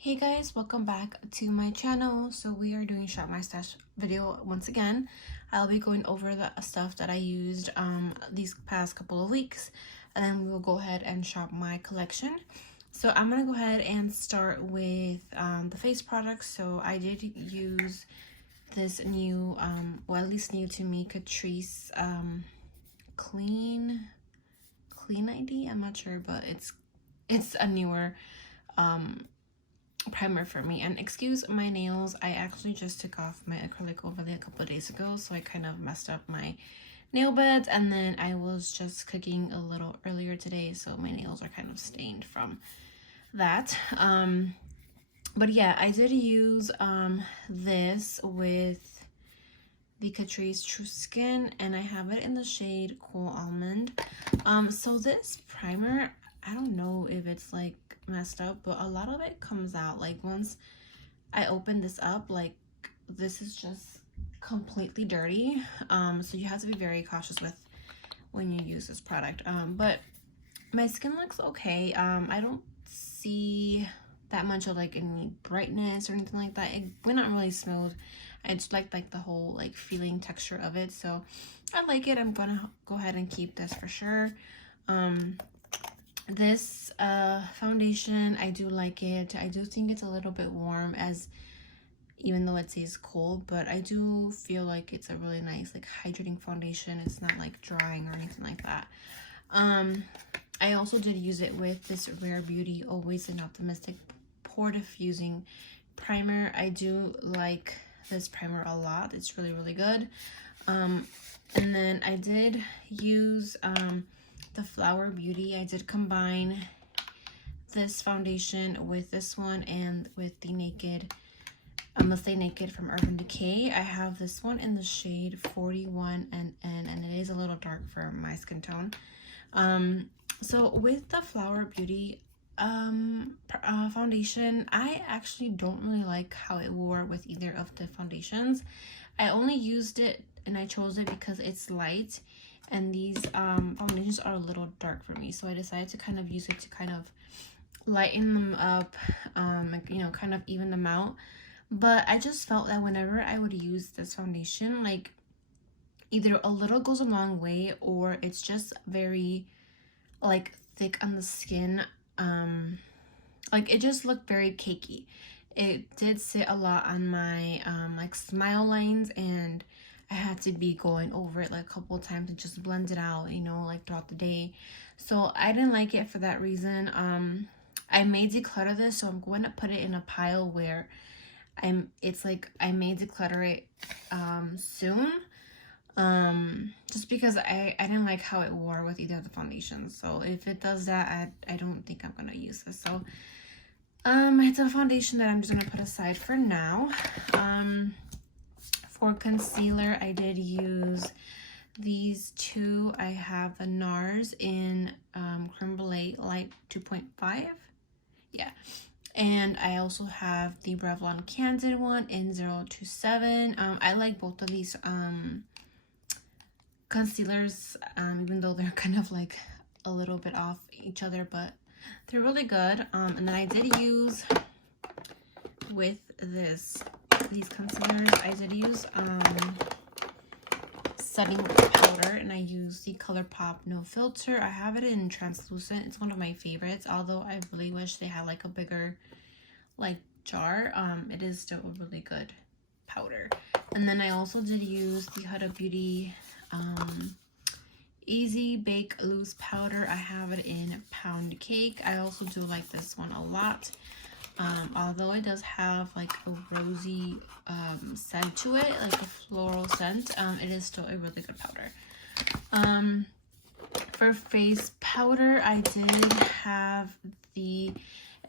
Hey guys, welcome back to my channel. So we are doing shop my stash video once again. I'll be going over the stuff that I used these past couple of weeks, and then we will go ahead and shop my collection. So I'm gonna go ahead and start with the face products. So I did use this new well, at least new to me, Catrice clean ID. I'm not sure, but it's a newer primer for me. And excuse my nails, I actually just took off my acrylic overlay a couple of days ago, so I kind of messed up my nail beds, and then I was just cooking a little earlier today, so my nails are kind of stained from that. But yeah, I did use this with the Catrice True Skin, and I have it in the shade Cool Almond. So this primer, I don't know if it's like messed up, but a lot of it comes out. Like once I open this up, like this is just completely dirty. So you have to be very cautious with when you use this product. But my skin looks okay. I don't see that much of like any brightness or anything like that. It went out really smooth. I just like the whole like feeling texture of it, so I like it. I'm gonna go ahead and keep this for sure. This foundation, I do like it. I do think it's a little bit warm, as even though it says cold, but I do feel like it's a really nice like hydrating foundation. It's not like drying or anything like that. I also did use it with this Rare Beauty Always an Optimistic Pore Diffusing Primer. I do like this primer a lot. It's really good. And then I did use the Flower Beauty. I did combine this foundation with this one and with the Naked, Let's Stay Naked from Urban Decay. I have this one in the shade 41 and it is a little dark for my skin tone. So with the Flower Beauty foundation, I actually don't really like how it wore with either of the foundations. I only used it and I chose it because it's light, and these foundations are a little dark for me, so I decided to kind of use it to kind of lighten them up, you know, kind of even them out. But I just felt that whenever I would use this foundation, like either a little goes a long way, or it's just very like thick on the skin. Like it just looked very cakey. It did sit a lot on my like smile lines, and I had to be going over it like a couple of times and just blend it out, you know, like throughout the day. So I didn't like it for that reason. I may declutter this, so I'm going to put it in a pile where it's like I may declutter it soon. Just because I didn't like how it wore with either of the foundations. So if it does that, I don't think I'm gonna use this. So it's a foundation that I'm just gonna put aside for now. For concealer, I did use these two. I have the NARS in Creme Brulee Light 2.5. Yeah. And I also have the Revlon Candid one in 027. I like both of these concealers, even though they're kind of like a little bit off each other, but they're really good. And then I did use with these concealers, I did use setting powder, and I use the Colourpop No Filter. I have it in translucent. It's one of my favorites, although I really wish they had like a bigger like jar. It is still a really good powder. And then I also did use the Huda Beauty Easy Bake Loose Powder. I have it in Pound Cake. I also do like this one a lot. Although it does have like a rosy scent to it, like a floral scent, it is still a really good powder. For face powder, I did have the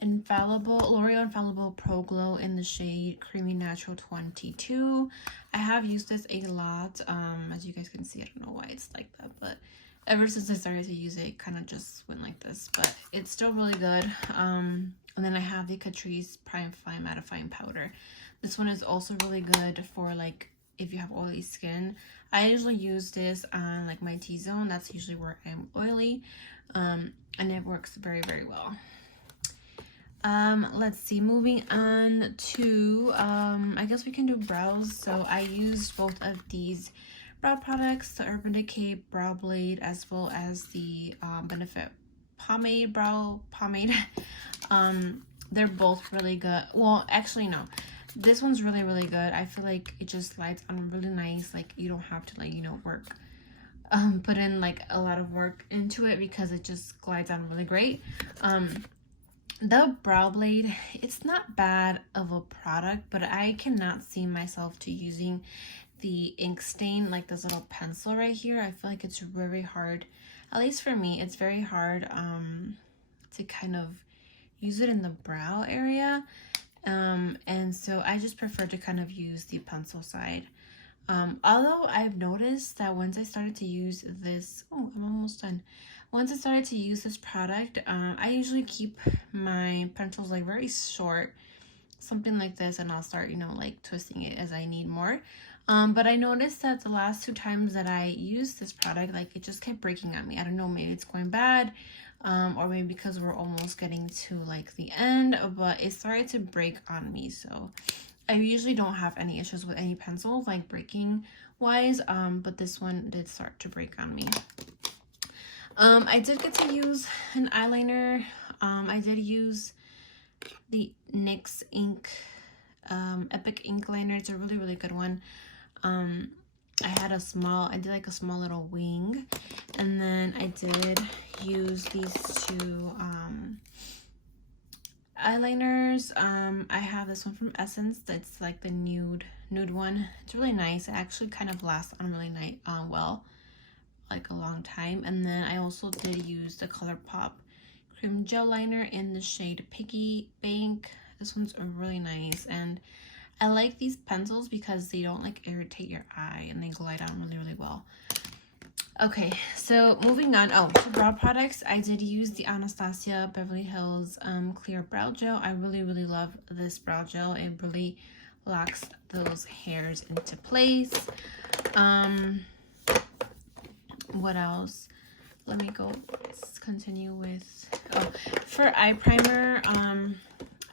L'Oreal Infallible Pro Glow in the shade Creamy Natural 22. I have used this a lot. As you guys can see, I don't know why it's like that, but ever since I started to use it, it kind of just went like this, but it's still really good. And then I have the Catrice Prime Fine Mattifying Powder. This one is also really good for like if you have oily skin. I usually use this on like my T-zone. That's usually where I'm oily, and it works very well. Let's see, moving on to I guess we can do brows. So I used both of these brow products, the Urban Decay Brow Blade as well as the Benefit Pomade Brow Pomade. They're both really good. Well, actually no, this one's really good. I feel like it just slides on really nice. Like you don't have to, like, you know, work put in like a lot of work into it because it just glides on really great. The brow blade, it's not bad of a product, but I cannot see myself to using the ink stain, like this little pencil right here. I feel like it's very hard, at least for me, it's very hard to kind of use it in the brow area. And so I just prefer to kind of use the pencil side. Although I've noticed that once I started to use this, oh, I'm almost done. Once I started to use this product, I usually keep my pencils like very short, something like this, and I'll start, you know, like twisting it as I need more. But I noticed that the last 2 times that I used this product, like it just kept breaking on me. I don't know, maybe it's going bad, or maybe because we're almost getting to like the end, but it started to break on me. So I usually don't have any issues with any pencil, like breaking wise, but this one did start to break on me. I did get to use an eyeliner. I did use the NYX ink, Epic ink liner. It's a really good one. I did like a small little wing, and then I did use these 2 eyeliners. I have this one from Essence. It's like the nude one. It's really nice. It actually kind of lasts on really nice, well, like a long time. And then I also did use the Colourpop cream gel liner in the shade Piggy Bank. This one's really nice, and I like these pencils because they don't like irritate your eye and they glide on really well. Okay, so moving on. Oh, to brow products, I did use the Anastasia Beverly Hills clear brow gel. I really love this brow gel. It really locks those hairs into place. What else? Let me go. Let's continue with, oh, for eye primer,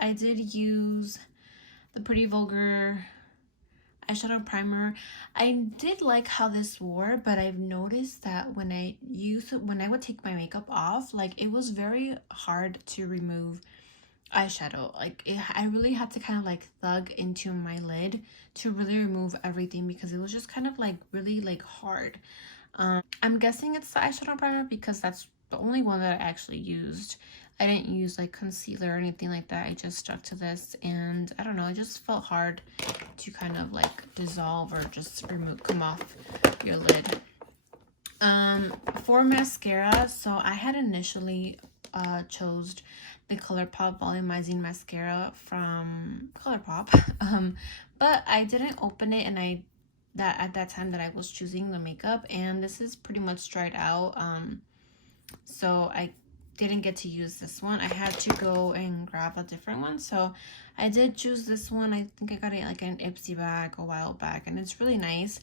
I did use the Pretty Vulgar eyeshadow primer. I did like how this wore, but I've noticed that when I would take my makeup off, like it was very hard to remove eyeshadow. Like I really had to kind of like thug into my lid to really remove everything because it was just kind of like really like hard. I'm guessing it's the eyeshadow primer because that's the only one that I actually used. I didn't use like concealer or anything like that. I just stuck to this, and I don't know, it just felt hard to kind of like dissolve or just come off your lid. For mascara, so I had initially chose the Colourpop Volumizing Mascara from Colourpop, but I didn't open it, and at that time that I was choosing the makeup, and this is pretty much dried out, so I didn't get to use this one. I had to go and grab a different one, so I did choose this one. I think I got it like an Ipsy bag a while back, and it's really nice.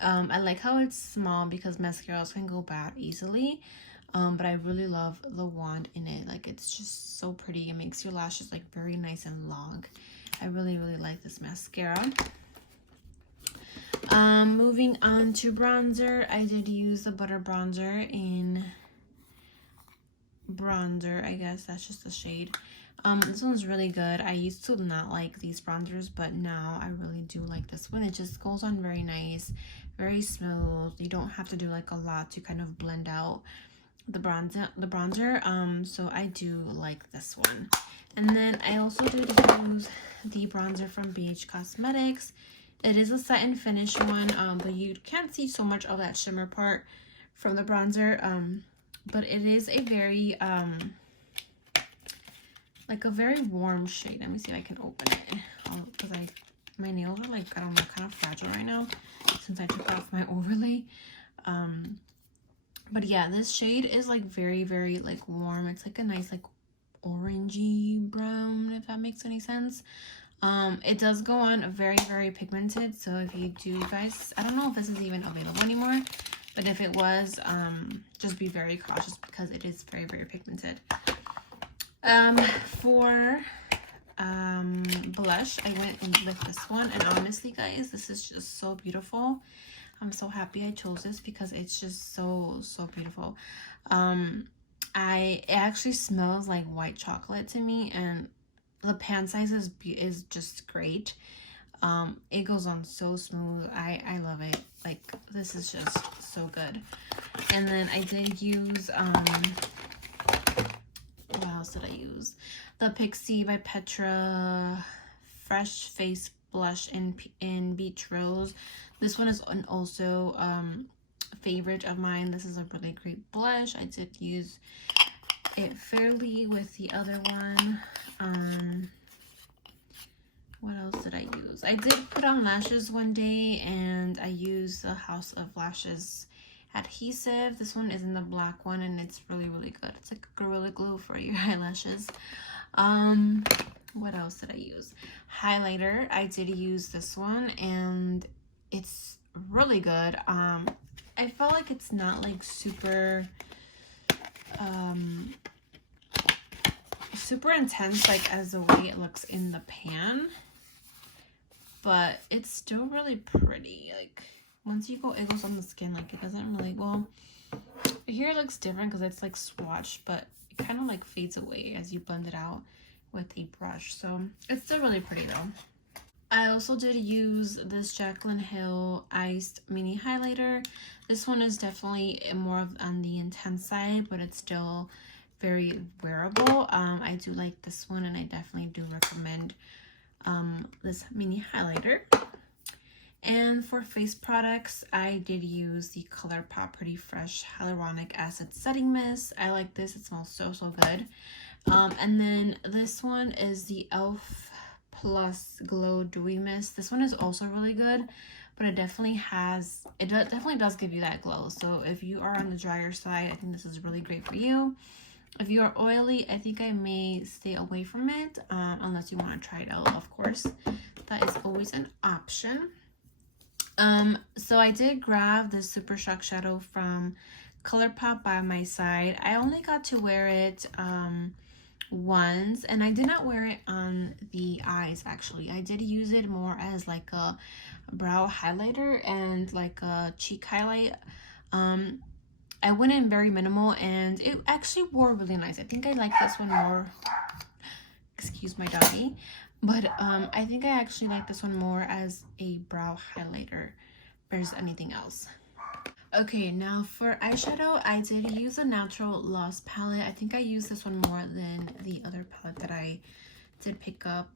I like how it's small because mascaras can go bad easily, but I really love the wand in it. Like it's just so pretty. It makes your lashes like very nice and long. I really like this mascara. Moving on to bronzer, I did use the Butter Bronzer in Bronzer, I guess that's just the shade. This one's really good. I used to not like these bronzers, but now I really do like this one. It just goes on very nice, very smooth. You don't have to do like a lot to kind of blend out the bronzer. So I do like this one. And then I also did use the bronzer from BH Cosmetics. It is a satin finish one, but you can't see so much of that shimmer part from the bronzer. But it is a very like a very warm shade. Let me see if I can open it, because my nails are like, I don't know, kind of fragile right now since I took off my overlay. But yeah, this shade is like very like warm. It's like a nice like orangey brown, if that makes any sense. It does go on very pigmented, so if you do, guys, I don't know if this is even available anymore, but if it was, just be very cautious because it is very pigmented. For blush, I went in with this one, and honestly guys, this is just so beautiful. I'm so happy I chose this because it's just so beautiful. It actually smells like white chocolate to me, and the pan size is just great. It goes on so smooth. I love it. Like, this is just so good. And then I did use what else did I use? The Pixie by Petra Fresh Face Blush in Beach Rose. This one is also favorite of mine. This is a really great blush. I did use it fairly with the other one. What else did I use? I did put on lashes one day, and I used the House of Lashes adhesive. This one is in the black one, and it's really good. It's like Gorilla Glue for your eyelashes. What else did I use? Highlighter. I did use this one, and it's really good. I felt like it's not like super intense like as the way it looks in the pan, but it's still really pretty. Like, once it goes on the skin, like, it doesn't really, well, here it looks different because it's like swatched, but it kind of like fades away as you blend it out with a brush. So it's still really pretty though. I also did use this Jaclyn Hill Iced Mini Highlighter. This one is definitely more on the intense side, but it's still very wearable. I do like this one, and I definitely do recommend this mini highlighter. And for face products, I did use the Colourpop Pretty Fresh Hyaluronic Acid Setting Mist. I like this. It smells so good. And then this one is the e.l.f. Plus Glow Dewy Mist. This one is also really good, but it definitely does give you that glow. So if you are on the drier side, I think this is really great for you. If you are oily, I think I may stay away from it, unless you want to try it out, of course. That is always an option. So I did grab this Super Shock Shadow from Colourpop by my side. I only got to wear it once, and I did not wear it on the eyes actually. I did use it more as like a brow highlighter and like a cheek highlight. I went in very minimal, and it actually wore really nice. I think I like this one more. Excuse my doggy. But I think I actually like this one more as a brow highlighter versus anything else. Okay, now for eyeshadow, I did use a Natural Lost palette. I think I used this one more than the other palette that I did pick up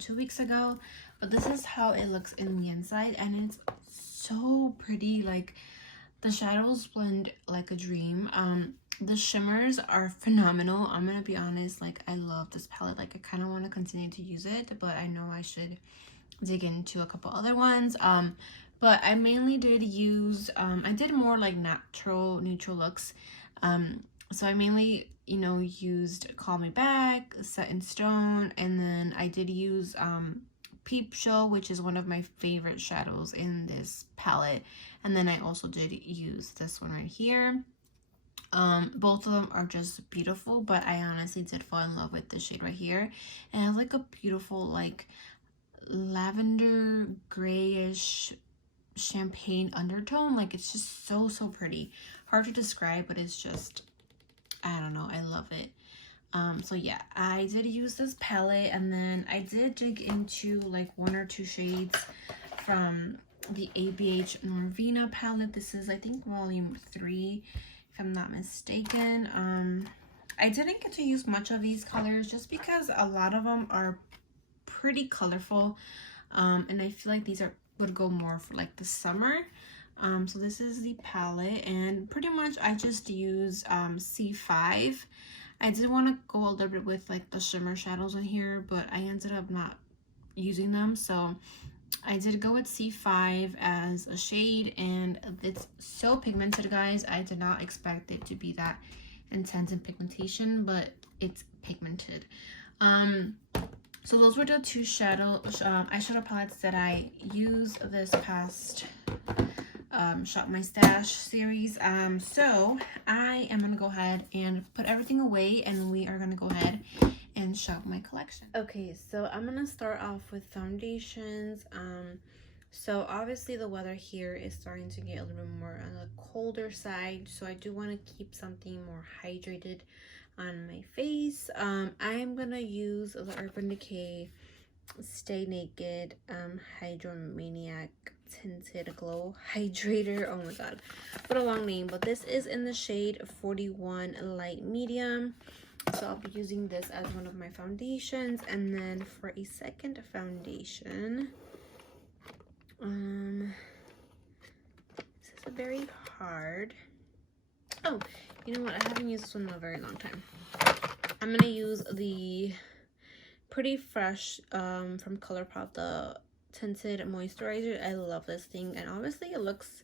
2 weeks ago. But this is how it looks in the inside, and it's so pretty. Like, the shadows blend like a dream. The shimmers are phenomenal. I'm gonna be honest, like, I love this palette. Like, I kind of want to continue to use it, but I know I should dig into a couple other ones. But I mainly did use, I did more like neutral looks. So I mainly, used Call Me Back, Set in Stone, and then I did use Peep Show, which is one of my favorite shadows in this palette. And then I also did use this one right here. Both of them are just beautiful, but I honestly did fall in love with this shade right here. It has like a beautiful like lavender grayish champagne undertone. Like, it's just so pretty. Hard to describe, but it's just, I don't know, I love it. So yeah, I did use this palette, and then I did dig into like 1 or 2 shades from the ABH Norvina palette. This is, I think, volume 3, if I'm not mistaken. I didn't get to use much of these colors just because a lot of them are pretty colorful, and I feel like these would go more for like the summer. So this is the palette, and pretty much I just use C5. I did want to go a little bit with like the shimmer shadows in here, but I ended up not using them, so I did go with C5 as a shade, and it's so pigmented, guys. I did not expect it to be that intense in pigmentation, but it's pigmented. So those were the 2 eyeshadow palettes that I used this past Shop My Stash series. So I am gonna go ahead and put everything away, and we are gonna go ahead and shop my collection. Okay, so I'm gonna start off with foundations. So obviously the weather here is starting to get a little bit more on the colder side, so I do want to keep something more hydrated on my face. I'm gonna use the Urban Decay Stay Naked Hydromaniac Tinted Glow Hydrator. Oh my god, what a long name. But this is in the shade 41 Light Medium, so I'll be using this as one of my foundations. And then for a second foundation, this is a very hard, oh, you know what, I haven't used this one in a very long time. I'm gonna use the Pretty Fresh from Colourpop, the tinted moisturizer. I love this thing, and obviously it looks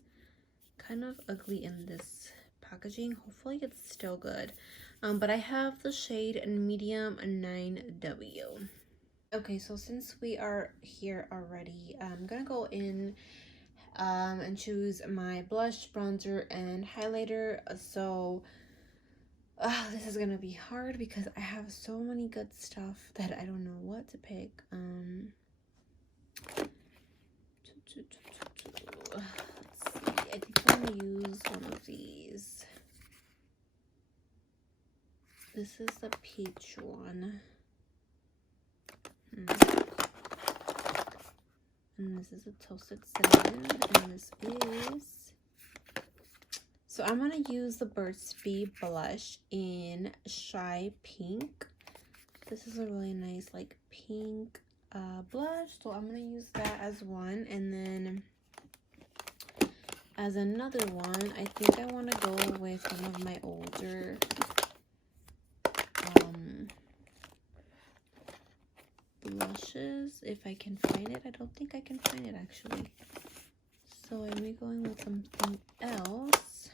kind of ugly in this packaging. Hopefully it's still good. But I have the shade medium 9W. Okay, so since we are here already, I'm gonna go in and choose my blush, bronzer, and highlighter. So this is gonna be hard because I have so many good stuff that I don't know what to pick. Let's see, I think I'm gonna use one of these. This is the peach one. And this is a toasted cinnamon, and this is, so I'm gonna use the Burt's Bees blush in Shy Pink. This is a really nice like pink blush, so I'm gonna use that as one. And then as another one, I think I want to go with one of my older blushes, if I can find it. I don't think I can find it actually, so I'm going with something else.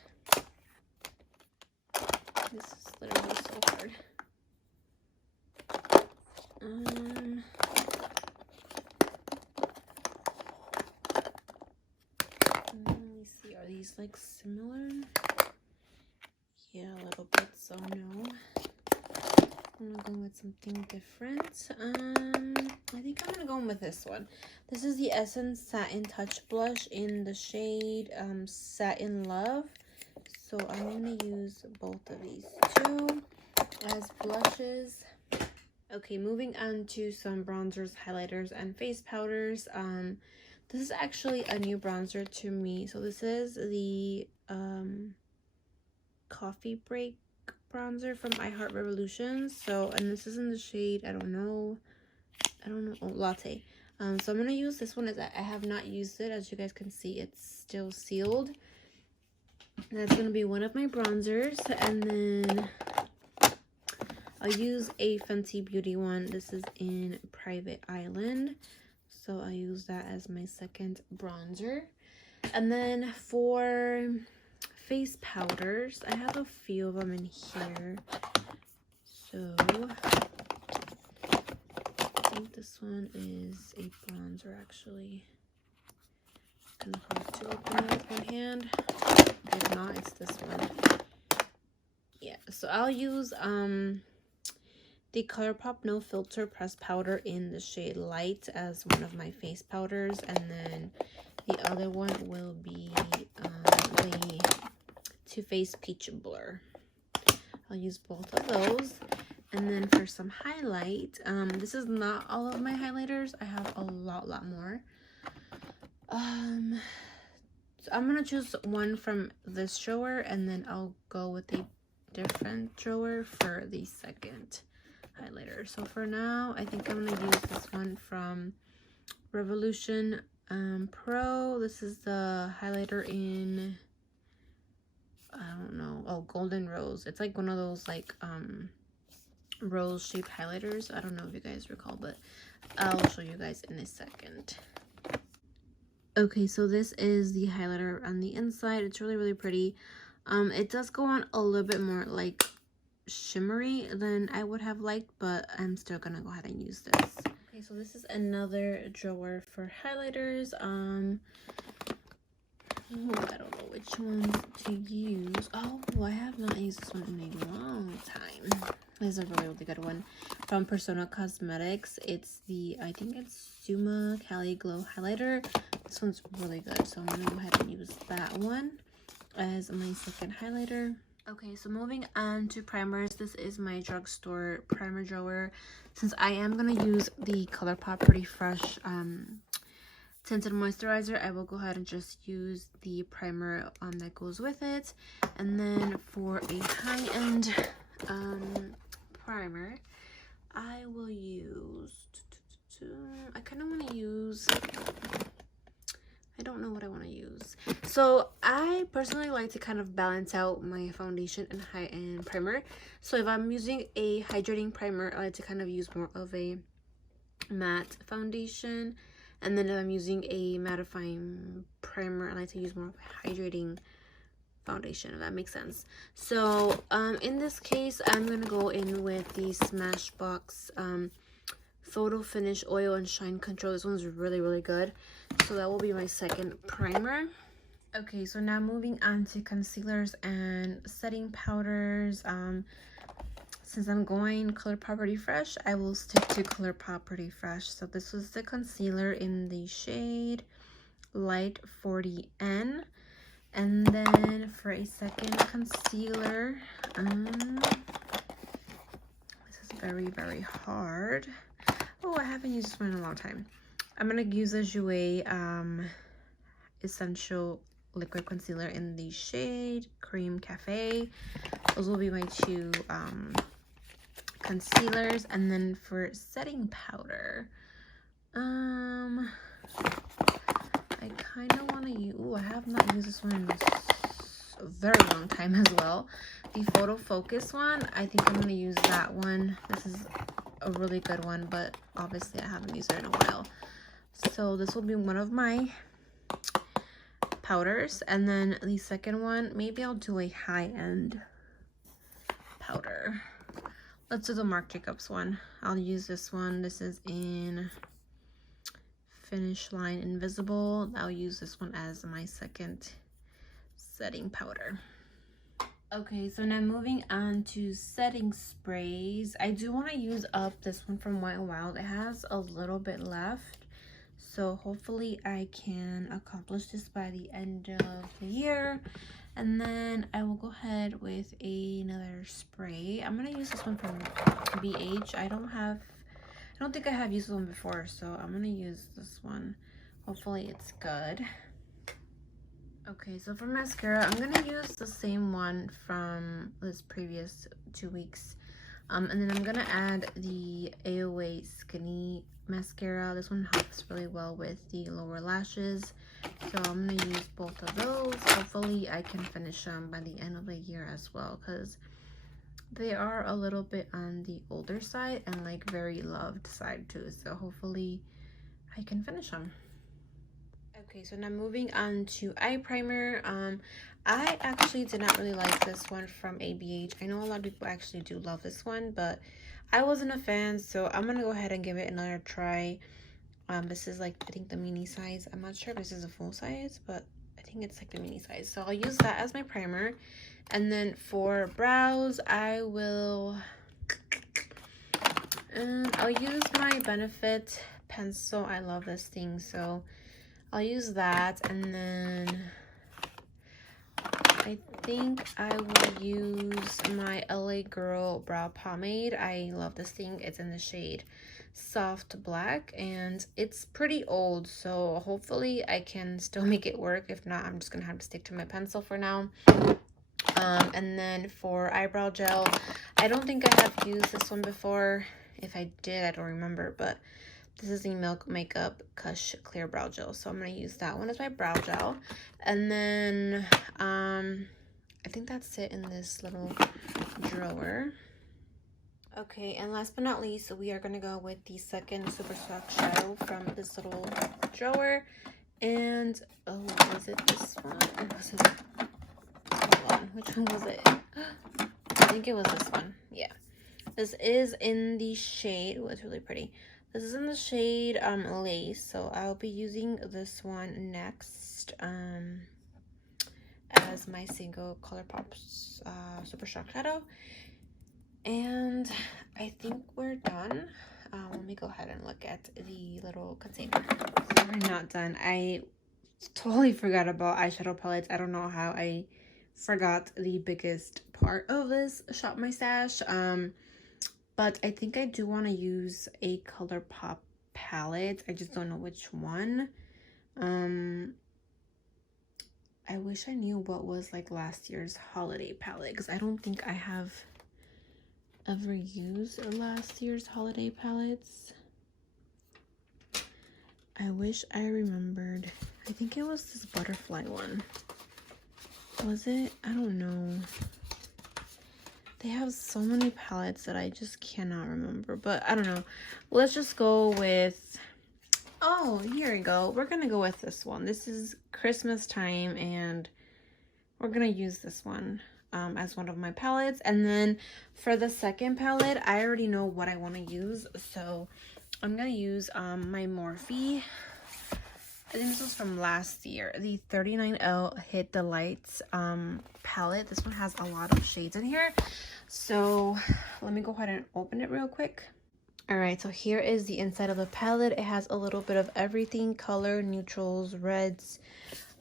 This is literally so hard. Let me see, are these like similar? Yeah, a little bit, so no. I'm gonna go with something different. I think I'm gonna go with this one. This is the Essence Satin Touch Blush in the shade Satin Love. So I'm gonna use both of these two as blushes. Okay, moving on to some bronzers, highlighters, and face powders. This is actually a new bronzer to me. So this is the Coffee Break bronzer from I Heart Revolutions. So, and this is in the shade, I don't know, oh, Latte. So I'm gonna use this one, as I have not used it. As you guys can see, it's still sealed. That's gonna be one of my bronzers. And then I'll use a Fenty Beauty one. This is in Private Island, so I'll use that as my second bronzer. And then for face powders, I have a few of them in here. So I think this one is a bronzer actually. Kind of hard to open it with my hand. If not, it's this one. Yeah, so I'll use the Colourpop No Filter Pressed Powder in the shade Light as one of my face powders, and then the other one will be the Too Faced Peach Blur. I'll use both of those. And then for some highlight, this is not all of my highlighters. I have a lot more. So I'm gonna choose one from this drawer, and then I'll go with a different drawer for the second highlighter. So for now, I think I'm gonna use this one from Revolution Pro. This is the highlighter in, I don't know, oh, Golden Rose. It's like one of those like rose shaped highlighters. I don't know if you guys recall, but I'll show you guys in a second. Okay, so this is the highlighter on the inside. It's really pretty. It does go on a little bit more like shimmery than I would have liked, but I'm still gonna go ahead and use this. Okay, so this is another drawer for highlighters. Oh, I don't know which ones to use. Oh, I have not used this one in a long time. This is a really, really good one from Persona Cosmetics. It's the, I think it's Suma Cali Glow Highlighter. This one's really good, so I'm gonna go ahead and use that one as my second highlighter. Okay, so moving on to primers. This is my drugstore primer drawer. Since I am gonna use the Colourpop Pretty Fresh tinted moisturizer, I will go ahead and just use the primer that goes with it. And then for a high-end primer, I will use, I kind of want to use, I don't know what I want to use. So I personally like to kind of balance out my foundation and high-end primer. So if I'm using a hydrating primer, I like to kind of use more of a matte foundation. And then if I'm using a mattifying primer, I like to use more of a hydrating foundation, if that makes sense. So in this case, I'm going to go in with the Smashbox Photo Finish Oil and Shine Control. This one's really, really good. So that will be my second primer. Okay, so now moving on to concealers and setting powders. Since I'm going Colourpop Pretty Fresh, I will stick to Colourpop Pretty Fresh. So this was the concealer in the shade Light 40N. And then for a second concealer, this is very, very hard. Oh, I haven't used this one in a long time. I'm going to use the Jouer Essential Liquid Concealer in the shade Cream Cafe. Those will be my two concealers. And then for setting powder, I kind of want to use, I have not used this one in a very long time as well. The Photo Focus one, I think I'm going to use that one. This is a really good one, but obviously I haven't used it in a while. So this will be one of my powders. And then the second one, maybe I'll do a high-end powder. Let's do the Marc Jacobs one. I'll use this one. This is in Finish Line Invisible. I'll use this one as my second setting powder. Okay, so now moving on to setting sprays. I do want to use up this one from Wet n Wild. It has a little bit left, so hopefully I can accomplish this by the end of the year. And then I will go ahead with another spray. I'm gonna use this one from BH. I don't think I have used this one before, so I'm gonna use this one. Hopefully it's good. Okay, so for mascara, I'm gonna use the same one from this previous 2 weeks. And then I'm gonna add the AOA Skinny mascara. This one helps really well with the lower lashes. So I'm gonna use both of those. Hopefully I can finish them by the end of the year as well, because they are a little bit on the older side and like very loved side too. So hopefully I can finish them. Okay, so now moving on to eye primer. I actually did not really like this one from ABH. I know a lot of people actually do love this one, but I wasn't a fan, so I'm gonna go ahead and give it another try. This is like, I think the mini size. I'm not sure if this is a full size, but I think it's like the mini size. So I'll use that as my primer. And then for brows, I will, I'll use my Benefit pencil. I love this thing, so I'll use that. And then I think I will use my LA Girl brow pomade. I love this thing. It's in the shade Soft Black, and it's pretty old, so hopefully I can still make it work. If not, I'm just gonna have to stick to my pencil for now. And then for eyebrow gel, I don't think I have used this one before. If I did, I don't remember, but this is the Milk Makeup Kush Clear Brow Gel, so I'm going to use that one as my brow gel. And then I think that's it in this little drawer. Okay, and last but not least, we are going to go with the second Super Sock Shadow from this little drawer. And, oh, was it this one? Or was it, hold on, which one was it? I think it was this one. Yeah. This is in the shade, oh, it's really pretty. This is in the shade Lace, so I'll be using this one next. was my single Colourpop Super Shock Shadow. And I think we're done. Let me go ahead and look at the little container. We're not done. I totally forgot about eyeshadow palettes. I don't know how I forgot the biggest part of this Shop My Stash. But I think I do want to use a Colourpop palette. I just don't know which one. I wish I knew what was like last year's holiday palette, because I don't think I have ever used last year's holiday palettes. I wish I remembered. I think it was this butterfly one. Was it? I don't know. They have so many palettes that I just cannot remember, but I don't know. Let's just go with, oh, here we go. We're gonna go with this one. This is Christmas time, and we're gonna use this one as one of my palettes. And then for the second palette, I already know what I want to use, so I'm gonna use my Morphe. I think this was from last year, the 39L Hit the Lights palette. This one has a lot of shades in here, so let me go ahead and open it real quick. All right, so here is the inside of the palette. It has a little bit of everything: color, neutrals, reds,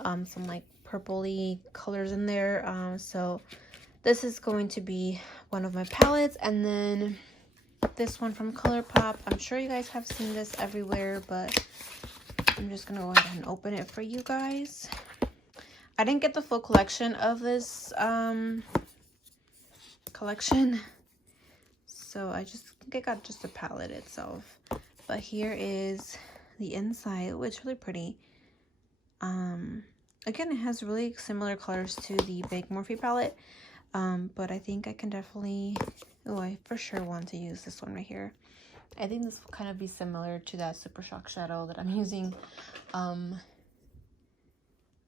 some like purpley colors in there. So this is going to be one of my palettes. And then this one from Colourpop. I'm sure you guys have seen this everywhere, but I'm just gonna go ahead and open it for you guys. I didn't get the full collection of this collection, so I think I got just the palette itself. But here is the inside, which is really pretty. Again, it has really similar colors to the Big Morphe palette, but I think I can definitely, oh, I for sure want to use this one right here. I think this will kind of be similar to that Super Shock Shadow that I'm using a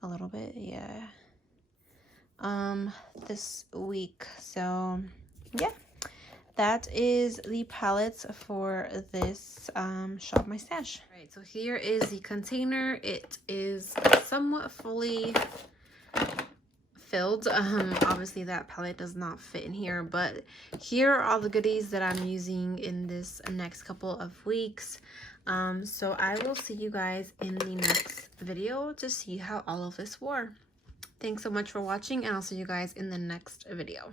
little bit, yeah, this week. So yeah, that is the palettes for this Shop My Stash. All right, so here is the container. It is somewhat fully filled. Obviously that palette does not fit in here, but here are all the goodies that I'm using in this next couple of weeks. So I will see you guys in the next video to see how all of this wore. Thanks so much for watching, and I'll see you guys in the next video.